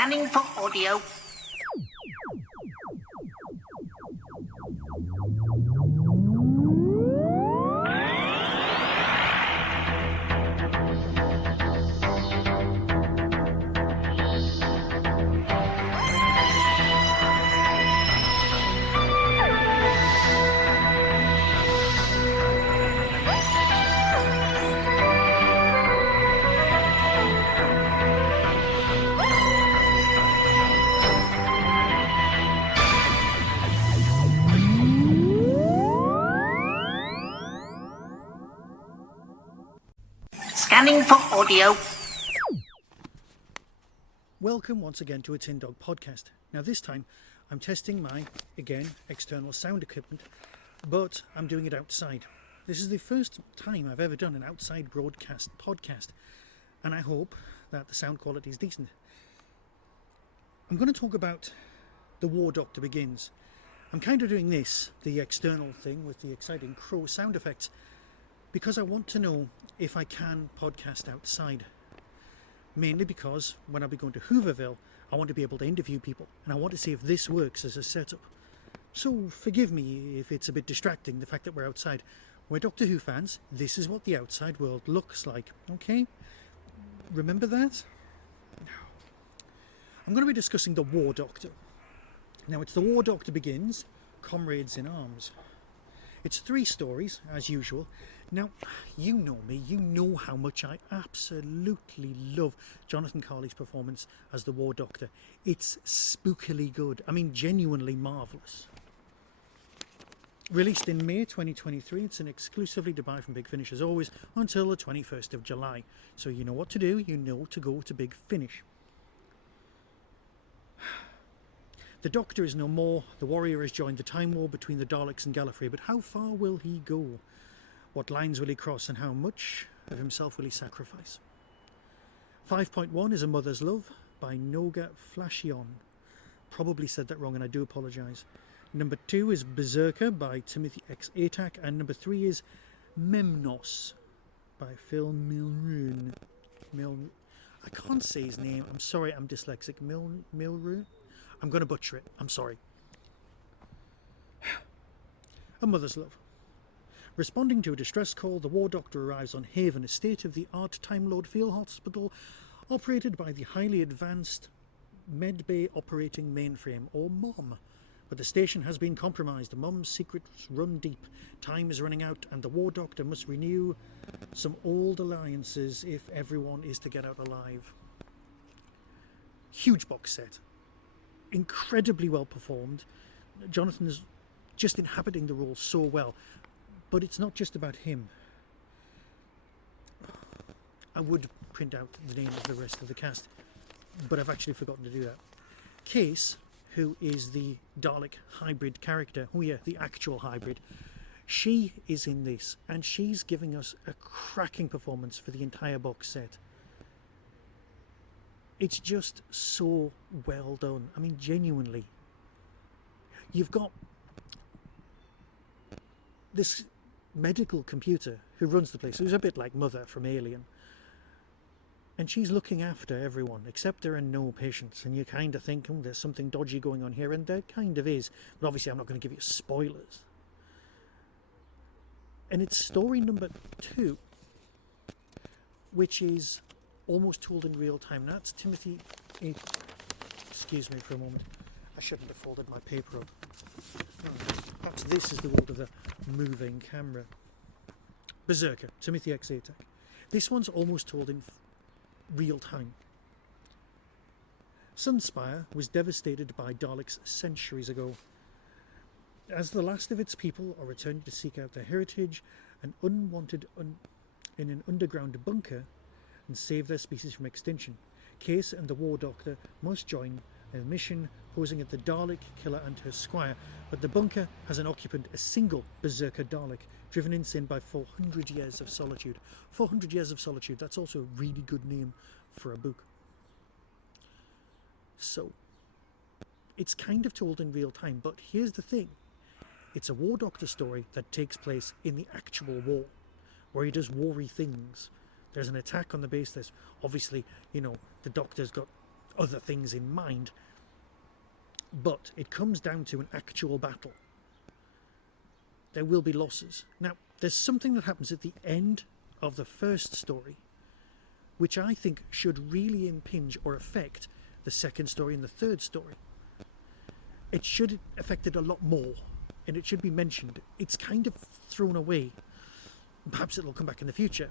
Scanning for audio. Scanning for audio. Welcome once again to a Tin Dog podcast. Now this time I'm testing my, again, external sound equipment, but I'm doing it outside. This is the first time I've ever done an outside broadcast podcast, and I hope that the sound quality is decent. I'm going to talk about The War Doctor Begins. I'm kind of doing this, the external thing with the exciting crow sound effects, because I want to know if I can podcast outside. Mainly because when I'll be going to Hooverville, I want to be able to interview people, and I want to see if this works as a setup. So forgive me if it's a bit distracting, the fact that we're outside. We're Doctor Who fans, this is what the outside world looks like, okay? Remember that? I'm going to be discussing The War Doctor. Now it's The War Doctor Begins, Comrades-in-Arms. It's 3 stories, as usual. Now, you know me, you know how much I absolutely love Jonathan Carley's performance as the War Doctor. It's spookily good. I mean, genuinely marvellous. Released in May 2023, it's an exclusively to buy from Big Finish as always until the 21st of July. So you know what to do, you know to go to Big Finish. The Doctor is no more. The Warrior has joined the time war between the Daleks and Gallifrey, but how far will he go? What lines will he cross and how much of himself will he sacrifice? 5.1 is A Mother's Love by Noga Flaishon. Probably said that wrong and I do apologise. Number 2 is Berserker by Timothy X Atack, and number 3 is M.O.M by Phil Milroon. I can't say his name. I'm sorry, I'm dyslexic. Milroon? I'm going to butcher it. I'm sorry. A Mother's Love. Responding to a distress call, the War Doctor arrives on Haven, a state-of-the-art Time Lord field hospital operated by the highly advanced Medbay Operating Mainframe, or M.O.M. But the station has been compromised. The M.O.M's secrets run deep. Time is running out, and the War Doctor must renew some old alliances if everyone is to get out alive. Huge box set. Incredibly well performed. Jonathan is just inhabiting the role so well. But it's not just about him. I would print out the name of the rest of the cast, but I've actually forgotten to do that. Case, who is the Dalek hybrid character, oh yeah, the actual hybrid, she is in this, and she's giving us a cracking performance for the entire box set. It's just so well done. I mean, genuinely. You've got this medical computer who runs the place, who's a bit like Mother from Alien, and she's looking after everyone except there are no patients, and you kind of think, oh, there's something dodgy going on here, and there kind of is, but obviously I'm not going to give you spoilers. And it's story number 2, which is almost told in real time. That's Timothy excuse me for a moment, I shouldn't have folded my paper up. Perhaps this is the world of the moving camera. Berserker, Timothy X Atack. This one's almost told in real time. Sunspire was devastated by Daleks centuries ago. As the last of its people are returning to seek out their heritage, an unwanted in an underground bunker and save their species from extinction. Case and the War Doctor must join a mission posing at the Dalek-Killer and her squire, but the bunker has an occupant, a single Berserker Dalek, driven insane by 400 years of solitude. 400 years of solitude, that's also a really good name for a book. So, it's kind of told in real time, but here's the thing. It's a War Doctor story that takes place in the actual war, where he does war-y things. There's an attack on the base. There's obviously, the Doctor's got other things in mind. But it comes down to an actual battle. There will be losses. Now, there's something that happens at the end of the first story, which I think should really impinge or affect the second story and the third story. It should affect it a lot more, and it should be mentioned. It's kind of thrown away. Perhaps it'll come back in the future.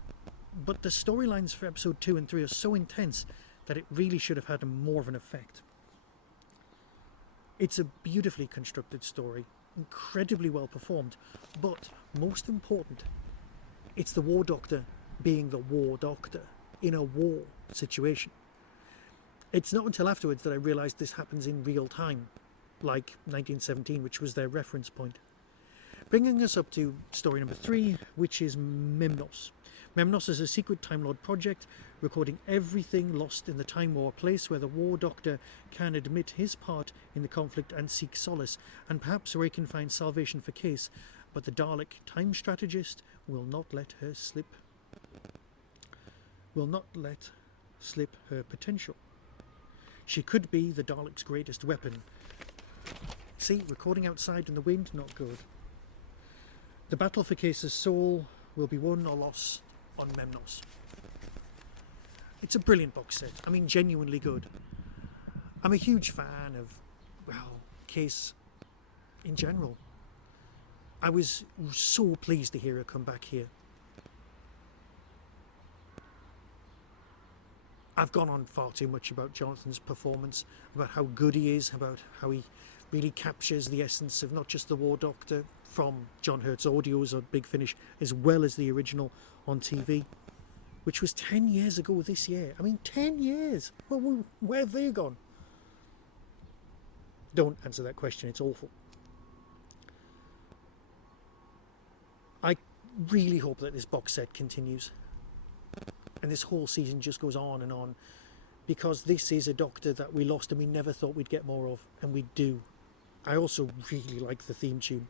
But the storylines for episode 2 and 3 are so intense that it really should have had more of an effect. It's a beautifully constructed story, incredibly well performed, but most important, it's the War Doctor being the War Doctor in a war situation. It's not until afterwards that I realised this happens in real time, like 1917, which was their reference point. Bringing us up to story number 3, which is Memnos. Memnos is a secret Time Lord project, recording everything lost in the Time War, a place where the War Doctor can admit his part in the conflict and seek solace, and perhaps where he can find salvation for Case, but the Dalek time strategist will not let slip her potential. She could be the Dalek's greatest weapon. See, recording outside in the wind, not good. The battle for Case's soul will be won or lost on Memnos. It's a brilliant box set. I mean, genuinely good. I'm a huge fan of, Case in general. I was so pleased to hear her come back here. I've gone on far too much about Jonathan's performance, about how good he is, about how he really captures the essence of not just the War Doctor from John Hurt's audios on Big Finish, as well as the original on TV, which was 10 years ago this year. I mean, 10 years! Well, where have they gone? Don't answer that question, it's awful. I really hope that this box set continues. And this whole season just goes on, because this is a Doctor that we lost and we never thought we'd get more of, and we do. I also really like the theme tune.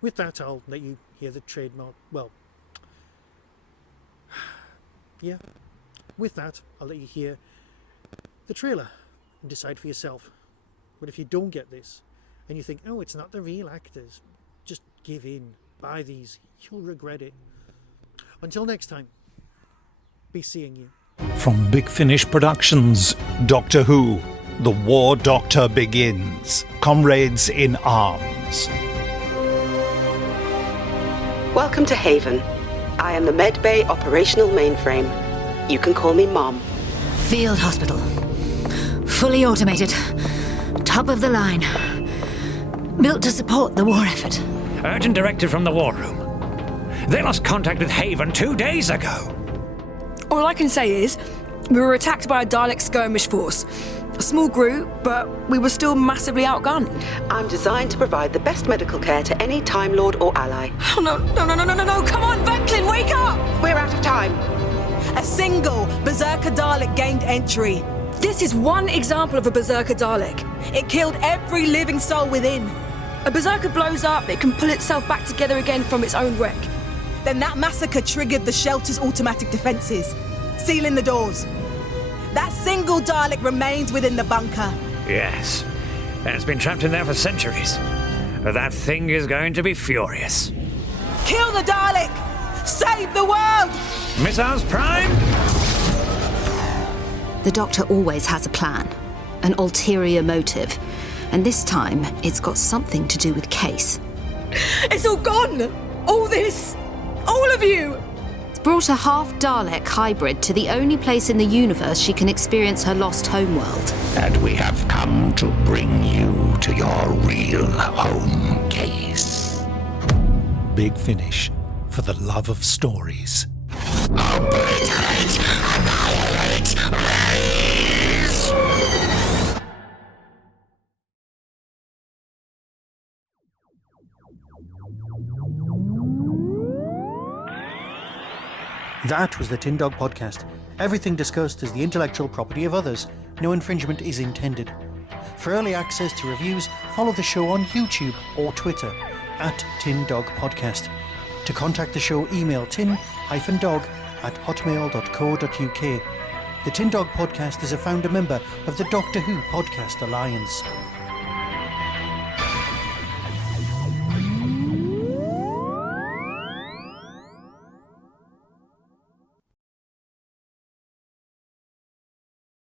With that, I'll let you hear the trademark, with that, I'll let you hear the trailer and decide for yourself. But if you don't get this, and you think, oh, it's not the real actors, just give in, buy these, you'll regret it. Until next time, be seeing you. From Big Finish Productions, Doctor Who, The War Doctor Begins. Comrades-in-Arms. Welcome to Haven. I am the Medbay Operational Mainframe. You can call me Mom. Field hospital. Fully automated. Top of the line. Built to support the war effort. Urgent directive from the war room. They lost contact with Haven 2 days ago. All I can say is, we were attacked by a Dalek skirmish force. A small group, but we were still massively outgunned. I'm designed to provide the best medical care to any Time Lord or ally. Oh, no, come on, Venklin, wake up! We're out of time. A single Berserker Dalek gained entry. This is one example of a Berserker Dalek. It killed every living soul within. A Berserker blows up, it can pull itself back together again from its own wreck. Then that massacre triggered the shelter's automatic defences, sealing the doors. That single Dalek remains within the bunker. Yes, and it's been trapped in there for centuries. That thing is going to be furious. Kill the Dalek! Save the world! Missiles prime! The Doctor always has a plan, an ulterior motive, and this time it's got something to do with Case. It's all gone! All this! All of you! It's brought a half-Dalek hybrid to the only place in the universe she can experience her lost homeworld. And we have come to bring you to your real home, Case. Big Finish, for the love of stories. Obliterate, annihilate, raise! That was the Tin Dog Podcast. Everything discussed is the intellectual property of others. No infringement is intended. For early access to reviews, follow the show on YouTube or Twitter @TinDogPodcast. To contact the show, email tin-dog@hotmail.co.uk. The Tin Dog Podcast is a founder member of the Doctor Who Podcast Alliance.